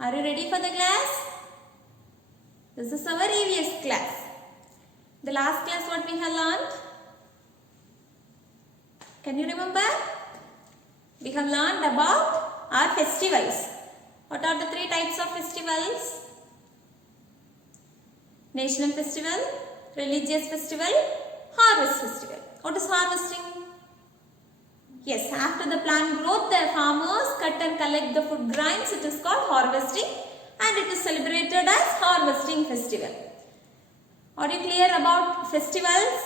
Are you ready for the class? This is our EVS class. The last class what we have learned? Can you remember? We have learned about our festivals. What are the three types of festivals? National festival, religious festival, harvest festival. What is harvesting? Yes, after the plant growth, the farmers cut and collect the food grains. It is called harvesting and it is celebrated as harvesting festival. Are you clear about festivals?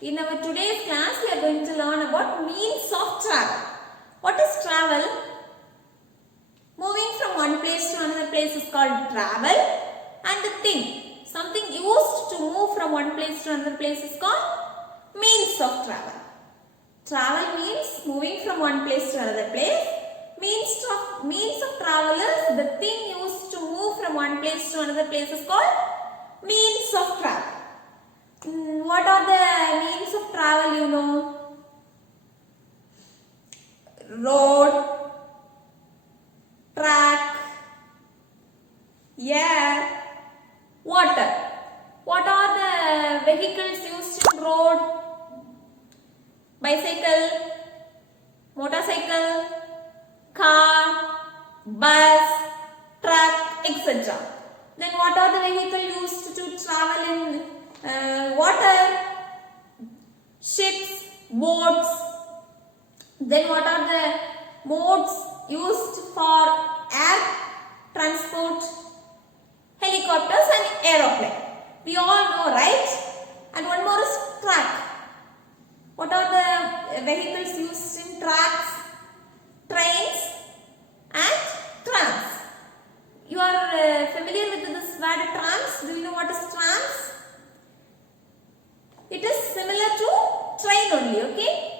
In our today's class, we are going to learn about means of travel. What is travel? Moving from one place to another place is called travel, and the thing, something used to move from one place to another place is called means of travel. Travel means moving from one place to another place. Means of travel is the thing used to move from one place to another place is called means of travel. What are the means of travel you know? Road, track, air, water. What are the vehicles used in road? Bicycle, motorcycle, car, bus, truck, etc. Then what are the vehicles used to travel in water? Ships, boats. Then what are the modes used for air transport? Helicopters and aeroplane. We all know, right? And one more is track. What are the vehicles used in tracks? Trains and trams. You are familiar with this word trams? Do you know what is trams? It is similar to train only, okay?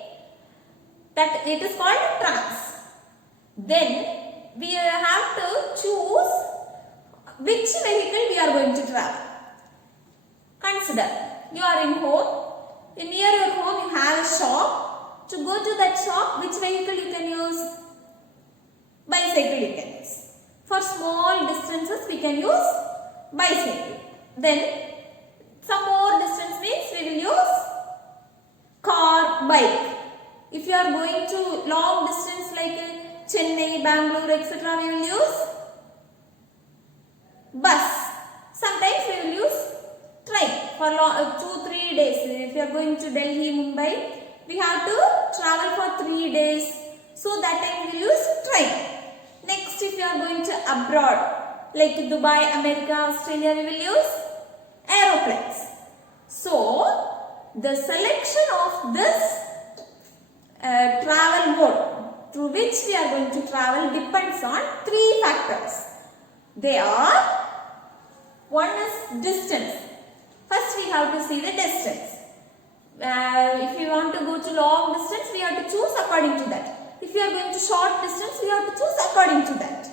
That it is called trams. Then we have to choose which vehicle we are going to travel. Consider, you are in home. Near your home you have a shop. To go to that shop, which vehicle you can use? Bicycle you can use. For small distances we can use bicycle. Then some more distance means we will use car, bike. If you are going to long distance like Chennai, Bangalore, etc., we will use bus. Sometimes we will use train for 2-3 days. If you are going to Delhi, Mumbai, we have to travel for 3 days. So that time we will use train. Next, if you are going to abroad, like Dubai, America, Australia, we will use aeroplanes. So, the selection of this travel mode through which we are going to travel depends on 3 factors. They are, one is distance. First we have to see the distance. If you want to go to long distance, we have to choose according to that. If you are going to short distance, we have to choose according to that.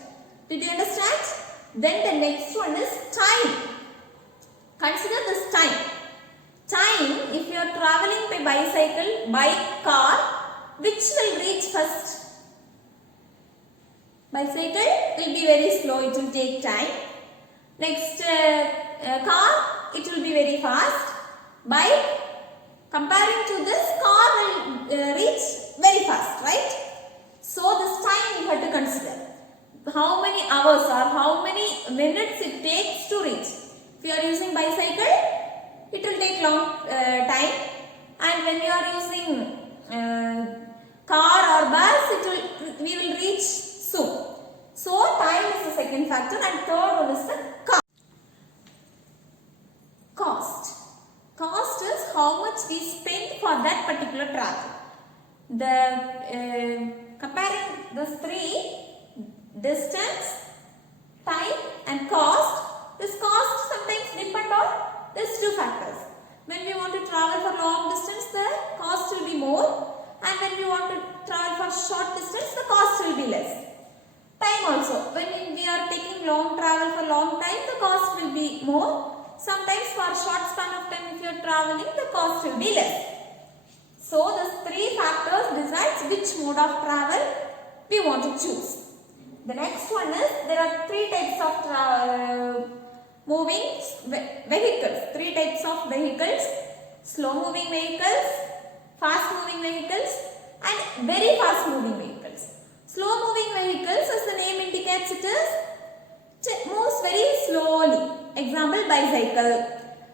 Did you understand? Then the next one is time. Consider this time. Time, if you are traveling by bicycle, bike, car, which will reach first? Bicycle will be very slow, it will take time. Next, car, it will be very fast. Bike, comparing to this, car will reach very fast, right? So this time you have to consider. How many hours or how many minutes it takes to reach. If you are using bicycle, it will take long time. And when you are using car or bus, we will reach soon. So time is the second factor, and third one is the cost. Cost is how much we spend for that particular travel. Comparing these 3, distance, time and cost, this cost sometimes depend on these 2 factors. When we want to travel for long distance, the cost will be more, and when we want to travel for short distance, the cost will be less. Time also, when we are taking long travel for long time, the cost will be more. Sometimes for a short span of time, if you are traveling, the cost will be less. So, these 3 factors decides which mode of travel we want to choose. The next one one is there are three types of moving vehicles. Three types of vehicles: slow moving vehicles, fast moving vehicles, and very fast moving vehicles. Slow moving vehicles, as the name indicates, it moves very slowly. Example: bicycle,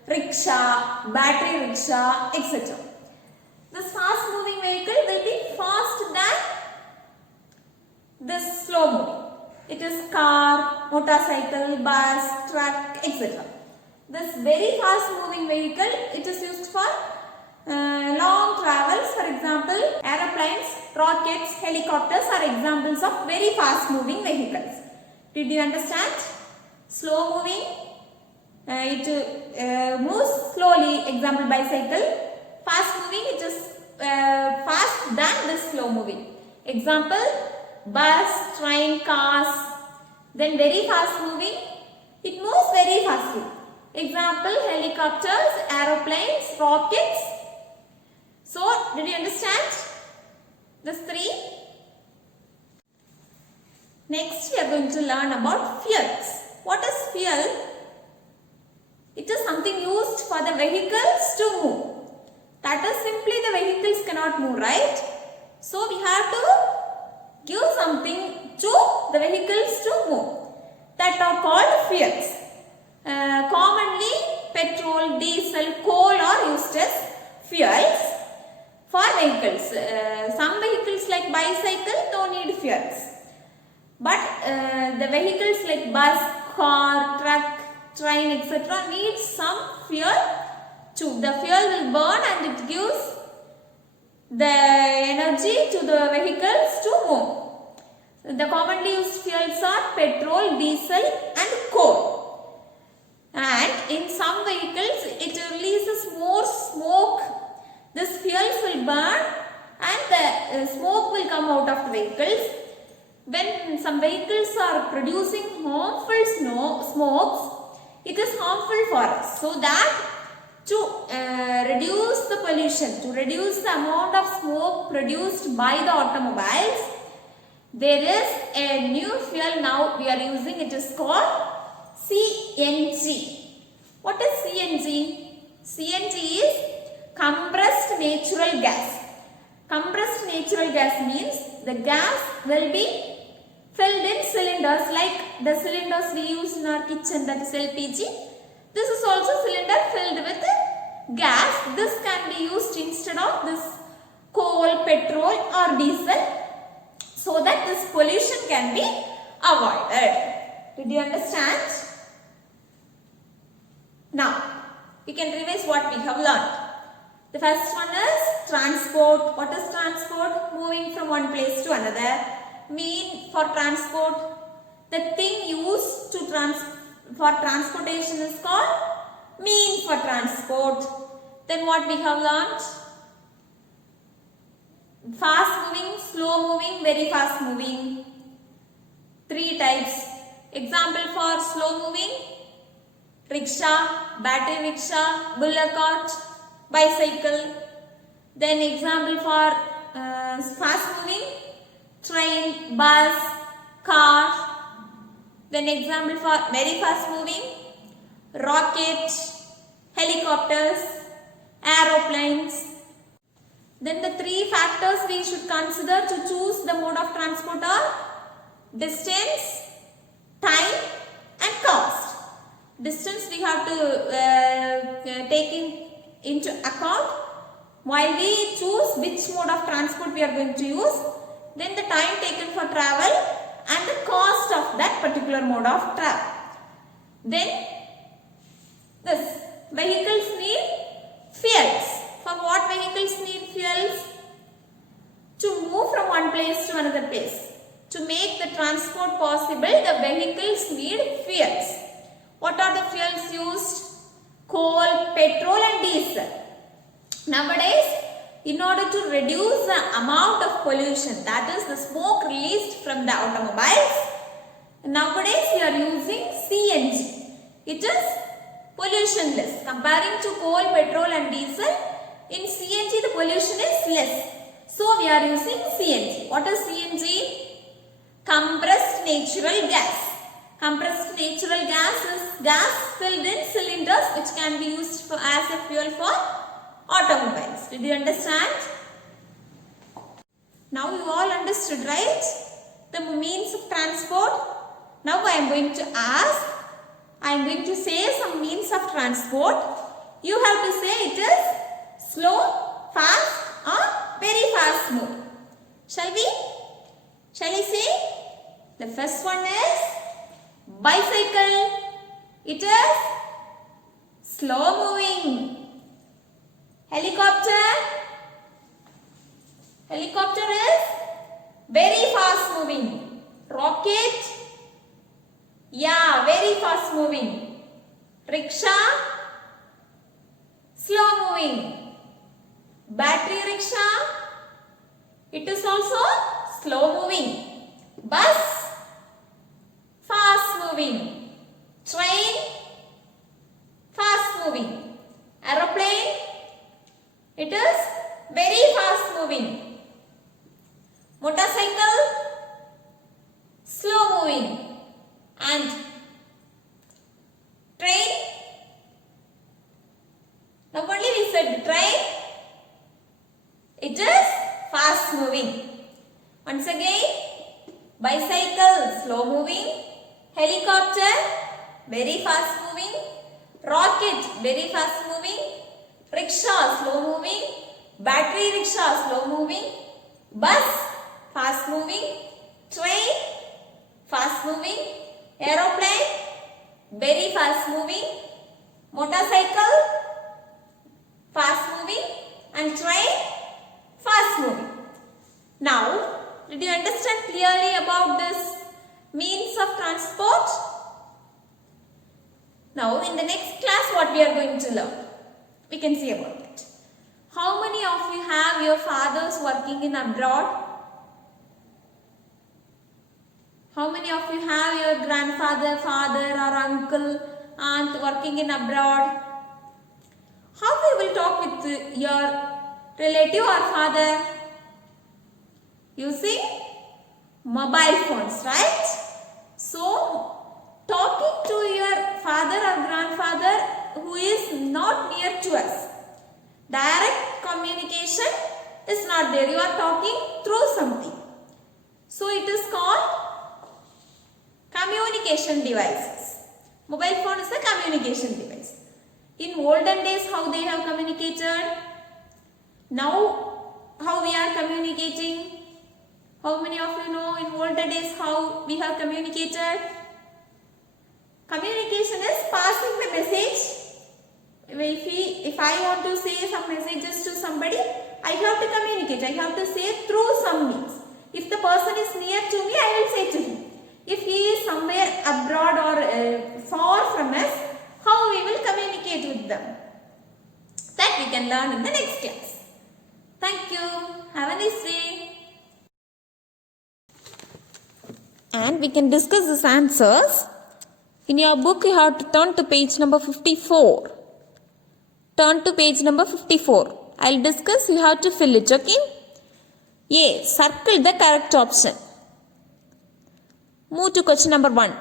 rickshaw, battery rickshaw, etc. This fast moving vehicle will be fast than this slow moving. It is car, motorcycle, bus, truck, etc. This very fast moving vehicle, it is used for long travels. For example, aeroplanes, rockets, helicopters are examples of very fast moving vehicles. Did you understand? Slow moving, it moves slowly. Example: bicycle. Fast moving, it is fast than this slow moving. Example: bus, train, cars. Then very fast moving, it moves very fastly. Example: helicopters, aeroplanes, rockets. So, did you understand these three? Next, we are going to learn about fuels. What is fuel? It is something used for the vehicles to move. That is, simply the vehicles cannot move, right? So, we have to give something to the vehicles to move. That are called fuels. Commonly, petrol, diesel, coal are used as fuels for vehicles. Some vehicles like bicycle don't need fuels. But the vehicles like bus, car, truck, train, etc. need some fuel too. The fuel will burn and it gives the energy to the vehicles to move. The commonly used fuels are petrol, diesel and coal. And in some vehicles it releases more smoke. This fuels will burn and the smoke will come out of the vehicles. When some vehicles are producing harmful smokes, it is harmful for us. So that to reduce the pollution, to reduce the amount of smoke produced by the automobiles, there is a new fuel now we are using. It is called CNG. What is CNG? CNG is compressed natural gas. Compressed natural gas means the gas will be filled in cylinders like the cylinders we use in our kitchen, that is LPG. This is also cylinder filled with gas. This can be used instead of this coal, petrol or diesel, so that this pollution can be avoided. Did you understand? Now, we can revise what we have learned. The first one is transport. What is transport? Moving from one place to another. Mean for transport. The thing used to for transportation is called mean for transport. Then what we have learned? Fast moving, slow moving, very fast moving. Three types. Example for slow moving: rickshaw, battery rickshaw, bullock cart, bicycle. Then example for fast moving: train, bus, car. Then example for very fast moving: rocket, helicopters, aeroplanes. Then the three factors we should consider to choose the mode of transport are distance, time and cost. Distance we have to take into account while we choose which mode of transport we are going to use. Then the time taken for travel and the cost of that particular mode of travel. Then this vehicles need fuels. For what vehicles need fuels? To move from one place to another place. To make the transport possible, the vehicles need fuels. What are the fuels used? Coal, petrol and diesel. Nowadays, in order to reduce the amount of pollution, that is the smoke released from the automobiles, nowadays we are using CNG. It is pollutionless. Comparing to coal, petrol and diesel, in CNG the pollution is less. So we are using CNG. What is CNG? Compressed natural gas. Compressed natural gas is gas filled in cylinders which can be used as a fuel for automobiles. Did you understand? Now you all understood, right? The means of transport. Now I am going to say some means of transport. You have to say it is slow, fast or very fast moving. Shall I say? The first one is bicycle. It is slow moving. Helicopter is very fast moving. Rocket, yeah, very fast moving. Rickshaw, slow moving. Battery rickshaw, it is also slow moving. Bus, fast moving. Train, fast moving. Aeroplane, it is very fast moving. Motorcycle, slow moving. And train, now only we said train, it is fast moving. Once again, bicycle, slow moving. Helicopter, very fast moving. Rocket, very fast moving. Rickshaw, slow moving. Battery rickshaw, slow moving. Bus, fast moving. Train, fast moving. Aeroplane, very fast moving. Motorcycle, fast moving. And train, fast moving. Now, did you understand clearly about this means of transport? Now, in the next class, what we are going to learn? We can see about it. How many of you have your fathers working in abroad? How many of you have your grandfather, father or uncle, aunt working in abroad? How we will talk with your relative or father? Using mobile phones, right? So, talking to your father or grandfather who is not near to us. Direct communication is not there. You are talking through something. So, it is called communication devices. Mobile phone is a communication device. In olden days, how they have communicated? Now, how we are communicating? How many of you know in olden days how we have communicated? Communication is passing the message. If I want to say some messages to somebody, I have to communicate. I have to say through some means. If the person is near to me, I will say to him. If he is somewhere abroad or far from us, how we will communicate with them? That we can learn in the next class. Thank you. Have a nice day. And we can discuss these answers. In your book, you have to turn to page number 54. Turn to page number 54. I'll discuss, you have to fill it, okay? A. Circle the correct option. Move to question number 1.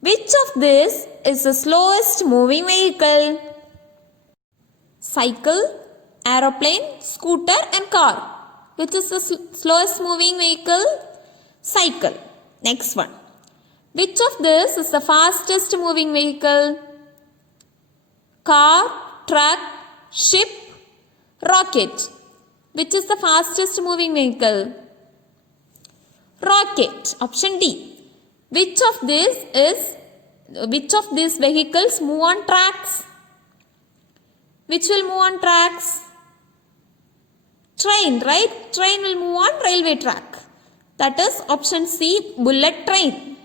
Which of this is the slowest moving vehicle? Cycle, aeroplane, scooter and car. Which is the slowest moving vehicle? Cycle. Next one. Which of this is the fastest moving vehicle? Car, truck, ship, rocket. Which is the fastest moving vehicle? Rocket. Option D. Which of these vehicles move on tracks? Which will move on tracks? Train, right? Train will move on railway track. That is option C, bullet train.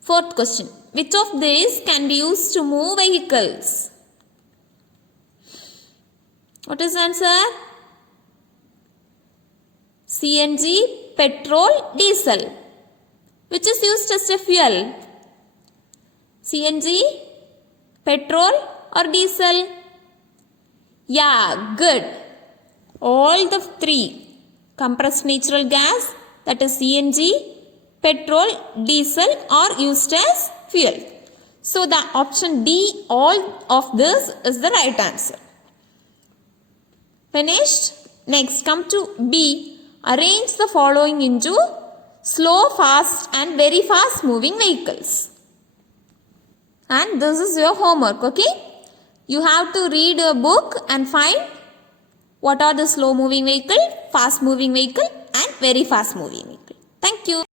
Fourth question. Which of these can be used to move vehicles? What is the answer? CNG, petrol, diesel. Which is used as a fuel? CNG, petrol or diesel? Yeah, good. All the three. Compressed natural gas, that is CNG, petrol, diesel are used as fuel. So the option D, all of this is the right answer. Finished? Next, come to B. Arrange the following into slow, fast and very fast moving vehicles. And this is your homework, okay? You have to read a book and find what are the slow moving vehicle, fast moving vehicle and very fast moving vehicle. Thank you.